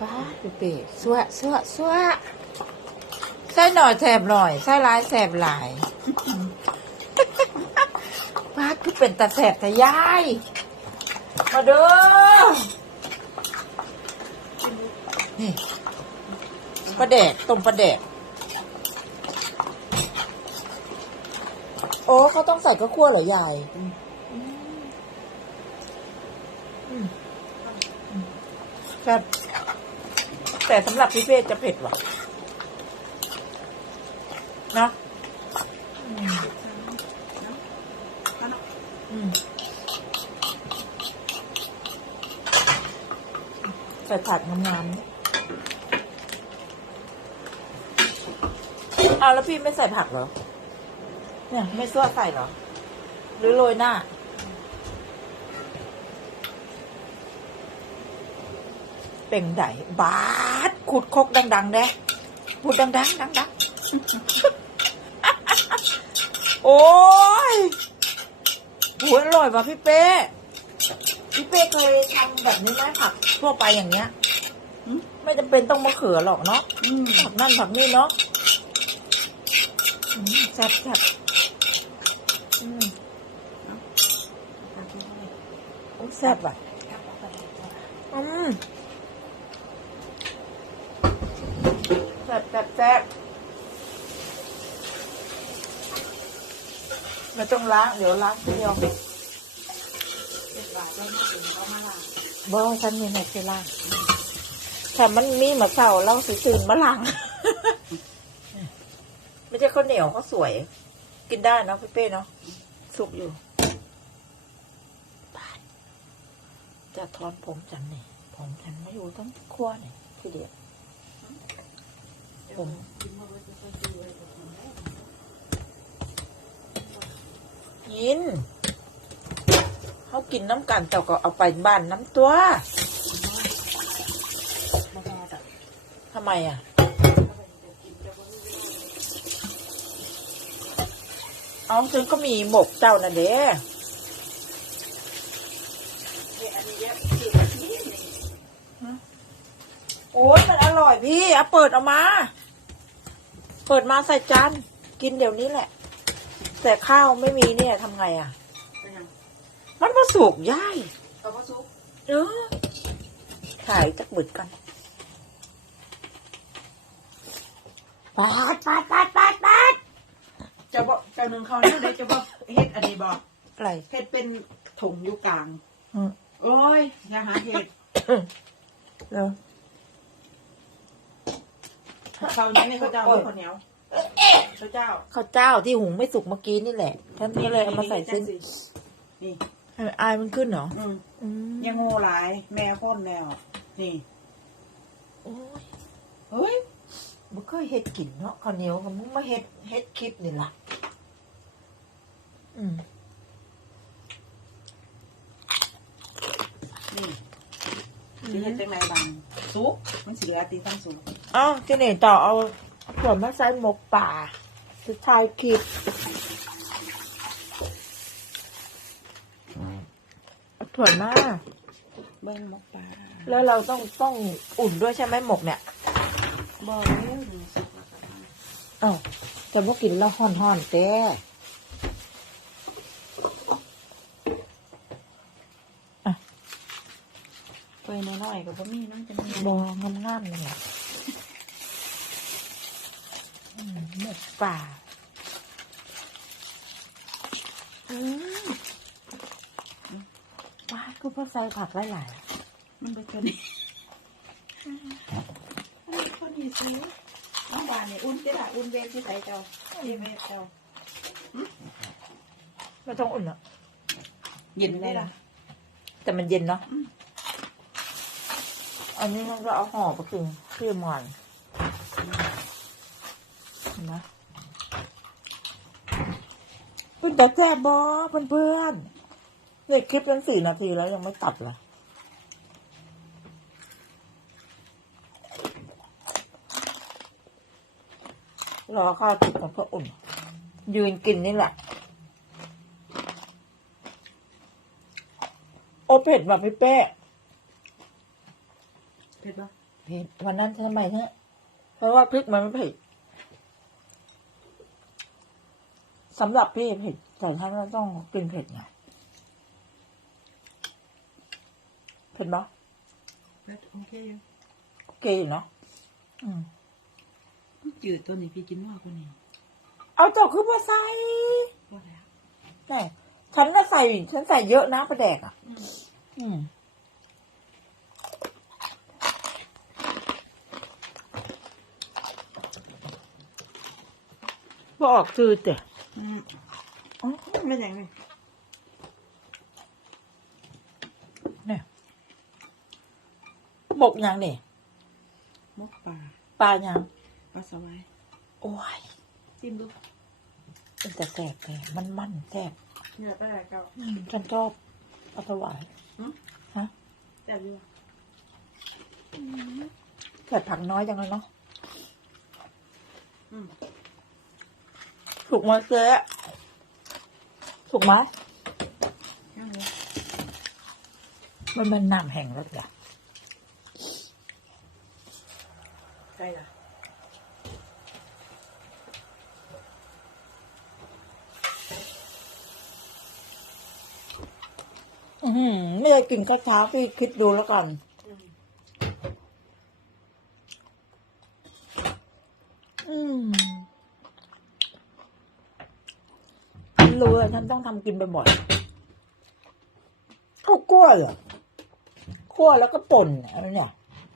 ป้าเป๊ะๆสวะสวะสวะใส่หน่อยแสบหน่อยใส่หลายแสบหลายป้าคือเป็นตาแสบแต่ยายมาเด้อนี่ปลาแดกต้มปลาแดกโอ้เขาต้องใส่ข้าวคั่วเหรอยายอืมอืมครับ แต่สำหรับพี่เป้จะเผ็ดว่ะนะอืมอืมใส่ผักงามๆเนี่ยเอาแล้วพี่ไม่ใส่ผักเหรอ เนี่ย ไม่ซั่วใส่เหรอ หรือโรยหน้า เป็นไดบาด ขุดคกดังๆเด้พูดดังๆดังๆ โอ้ยหัวอร่อยว่ะพี่เป้ พี่เป้เคยทำแบบนี้ไหมผักทั่วไปอย่างเงี้ยไม่จำเป็นต้องมะเขือหรอกเนาะผักนั่นผักนี่เนาะแซ่บแซ่บแซ่บว่ะอืมแซ่บแซ่บแซ่บ ไม่ต้องล้างเดี๋ยวล้างทีเดียวบ่ฉันมีในที่ล้างถ้ามันมีมะเขาเราสิตื่นมาล้างไม่ใช่ข้าวเหนียวเขาสวย กินได้เนาะพี่เป้เนาะสุกอยู่จะถอนผมฉันนี่ผมฉันไม่อยู่ต้องขั้วนี่ทีเดียวผม กินเขากินน้ำกันเจ้าก็เอาไปบ้านน้ำตัวทำไมอะ เอาฉันก็มีหมกเจ้าน่ะเด้เอ้ยอันนี้เยอะคือแบบนี้นี่โอ้ยมันอร่อยพี่เอาเปิดออกมา เปิดมาใส่จานกินเดี๋ยวนี้แหละ แต่ข้าวไม่มีเนี่ยทำไงอะ เป็นยังมันมาสุกย่ายเอาข้าวซุปเออถ่ายจักบึดกันปาดปาดปาดปาดปาดจะบอกเจ้าหนึ่งเขาเนี่ยได้จะบอกเฮ็ดอันนี้บอกอะไร เฮ็ดเป็นถุงอยู่กลางอืม โอ้ยอย่าหาเฮ็ดเร็ว เขาเนี่ยนี่เขาเจ้าเอาข้าวเหนียวเขาเจ้าข้าวเจ้าที่หุงไม่สุกเมื่อกี้นี่แหละท่านนี่เลยเอามาใส่เส้นนี่ให้อายมันขึ้นเหรออืมยังโง่หลาย แม่พ้นแล้วนี่โอ้ยเฮ้ยมันก็เฮ็ดกินเนาะข้าวเหนียวกับมึงมาเฮ็ดเฮ็ดคลิปนี่ล่ะ อืมนี่เฮ็ดจังไดบังซุปมันสิเหลือตีทั้งซุปอ้าวที่นี่ต่อเอา ส่วนมาใส่หมกป่าสุดท้ายคลิปเอาถั่วมาเบิ้งหมกปลาแล้วเราต้องต้องอุ่นด้วยใช่ไหมหมกเนี่ยบ่เร็วดูสุกแล้วกันนะอ้าวแต่ว่ากินแล้วห่อนๆแต่เปื่อยน้อยๆก็บ่มีมันจะมีบองงามๆเลยอะอืม หมกป่าอืมว้าคือพ่อใส่ผักหลายมันเป็นตัวนี้คนดีซื้อน้องบานนี่อุ่นสิล่ะอุ่นเวทที่ใส่เจ้าที่เวทเจ้าๆไม่ต้องอุ่นหรอกเย็นได้ล่ะแต่มันเย็นเนาะอันนี้มันก็เอาห่อไปกินที่มอนเห็นไหมคุณ แต่แซ่บบอเพื่อนๆเนี่ยคลิปเป็นสี่นาทีแล้วยังไม่ตัดเลยรอข้าวติดมันก็อุ่น ยืนกินนี่แหละ โอเผ็ดแบบพี่เป้เผ็ดปะเผ็ดวันนั้นทำไมเนี่ยเพราะว่าพริกมันไม่เผ็ด สำหรับพี่เผ็ดแต่ท่านก็ต้องกินเผ็ดไงเผ็ดปะแล้วโอเคอยู่โอเคอยู่เนาะอืมจืดตัวนี้พี่กินมากกว่านี้เอาเจ้าคือมาใส่พอแล้วแน่ฉันก็ใส่ฉันใส่เยอะนะประแดกอะ อืมอืมบอกคือแต่ อืมอ๋อไม่แดงเลยเนี่ยบกยังเนี่ยมกปลาปลายังปลาสวายโอ้ยจิ้มดูเป็นแต่แสบเลยมันมันแสบเนื้อปลาแดกเก่าอืมฉันชอบปลาถวายอืมฮะแซ่บอยู่ใส่ผักน้อยจังเลยเนาะอืม ถูกไหมเจ๊ถูกไหมย่างเลยมันเป็นน้ำแห้งแล้วจ้ะไก่ละอื้อหือไม่ได้กินช้าๆพี่คิดดูแล้วกันอืมอืมฉัน รู้เลยฉันต้องทำกินบ่อยๆข้าวกล้วยเหรอคั่วแล้วก็ป่นอะไรเนี่ย